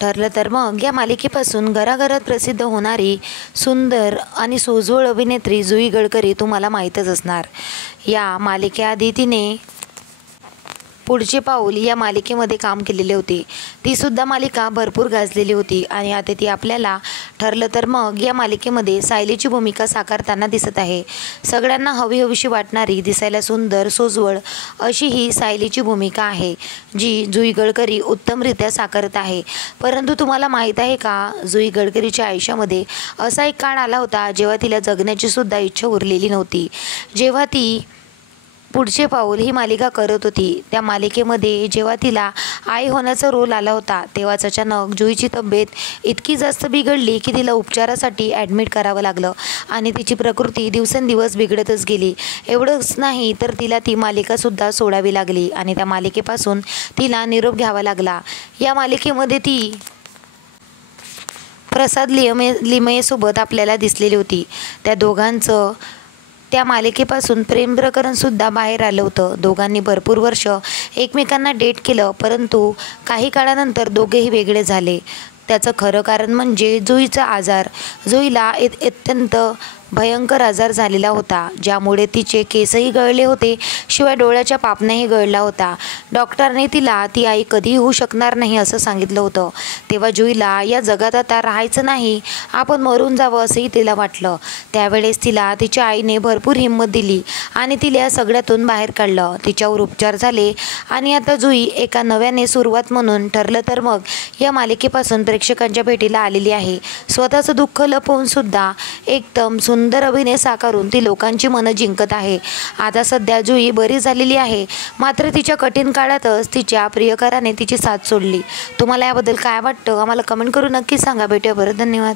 ठरलं तर मग या मालिकेपासून घराघरात प्रसिद्ध होणारी सुंदर आणि सोज्वळ अभिनेत्री जुई गडकरी तुम्हाला माहीतच असणार। या मालिकेआधी तिने पुढचे पाऊल या मालिकेमध्ये काम केलेले होते। ती सुद्धा मालिका भरपूर गाजलेली होती आणि आता ती आपल्याला ठरलं तर मग या मालिकेमध्ये सायलीची भूमिका साकारताना दिसत आहे। सगळ्यांना हवीहवीशी वाटणारी, दिसायला सुंदर, सोज्वळ अशी ही सायलीची भूमिका आहे, जी जुई गडकरी उत्तमरित्या साकारत आहे। परंतु तुम्हाला माहीत आहे का, जुई गडकरीच्या आयुष्यामध्ये असा एक काळ आला होता जेव्हा तिला जगण्याची सुद्धा इच्छा उरलेली नव्हती। जेव्हा ती पुढचे पाऊल ही मालिका करत होती, त्या मालिकेमध्ये जेव्हा तिला आई होण्याचा रोल आला होता, तेव्हाच अचानक जुईची तब्येत इतकी जास्त बिघडली की तिला उपचारासाठी ॲडमिट करावं लागलं आणि तिची प्रकृती दिवसेंदिवस बिघडतच गेली। एवढंच नाही तर तिला ती मालिकासुद्धा सोडावी लागली आणि त्या मालिकेपासून तिला निरोप घ्यावा लागला। या मालिकेमध्ये ती प्रसाद लिमयेसोबत आपल्याला दिसलेली होती। त्या दोघांचं त्या मालिकेपासून प्रेम प्रकरणसुद्धा बाहेर आलं होतं। दोघांनी भरपूर वर्ष एकमेकांना डेट केलं, परंतु काही काळानंतर दोघेही वेगळे झाले। त्याचं खरं कारण म्हणजे जुईचा आजार। जुईला अत्यंत भयंकर आजार झालेला होता, ज्यामुळे तिचे केसही गळले होते, शिवाय डोळ्याच्या पापण्याही गळला होता। डॉक्टरने तिला ती आई कधीही होऊ शकणार नाही असं सांगितलं होतं। तेव्हा जुईला या जगात आता राहायचं नाही, आपण मरून जावं असंही तिला वाटलं। त्यावेळेस तिला तिच्या आईने भरपूर हिंमत दिली आणि तिला या सगळ्यातून बाहेर काढलं। तिच्यावर उपचार झाले आणि आता जुई एका नव्याने सुरुवात म्हणून ठरलं तर मग या मालिकेपासून प्रेक्षकांच्या भेटीला आलेली आहे। स्वतःचं दुःख लपवून सुद्धा एकदम सुंदर अभिनय साकारून ती लोकांची मनं जिंकत आहे। आता सध्या जुई बरी झालेली आहे, मात्र तिच्या कठीण काळातच तिच्या प्रियकराने तिची साथ सोडली। तुम्हाला याबद्दल काय वाटतं आम्हाला कमेंट करून नक्की सांगा। भेटूया परत, धन्यवाद।